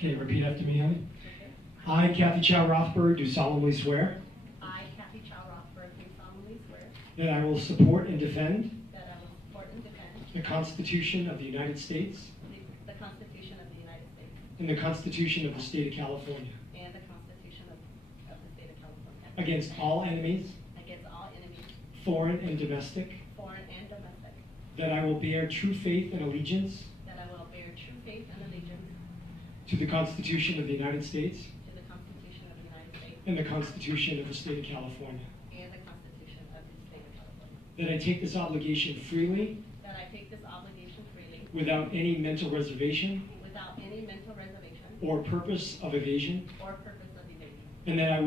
Okay, repeat after me, honey. I, Kathy Chao Rothberg, do solemnly swear I, Kathy Chao Rothberg, do solemnly swear that I will support and defend that I will support and defend the Constitution of the United States the Constitution of the United States and the Constitution of the State of California and the Constitution of the State of California against all enemies, against all enemies, foreign and domestic, foreign and domestic, that I will bear true faith and allegiance that I will bear true faith and allegiance to the Constitution of the United States to the Constitution of the United States and the Constitution of the State of California, and the Constitution of the State of California, that I take this obligation freely that I take this obligation freely without any mental reservation without any mental reservation or purpose of evasion, or purpose of evasion, and that I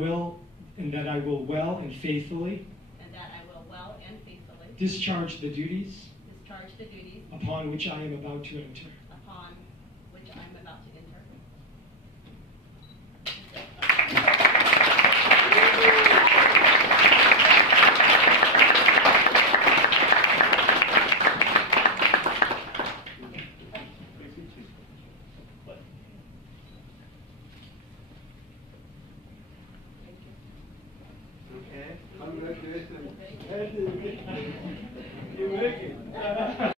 will well and faithfully and that I will well and faithfully discharge the duties discharge the duties upon which I am about to enter. upon which I am about to enter. Okay. Congratulations. You make it.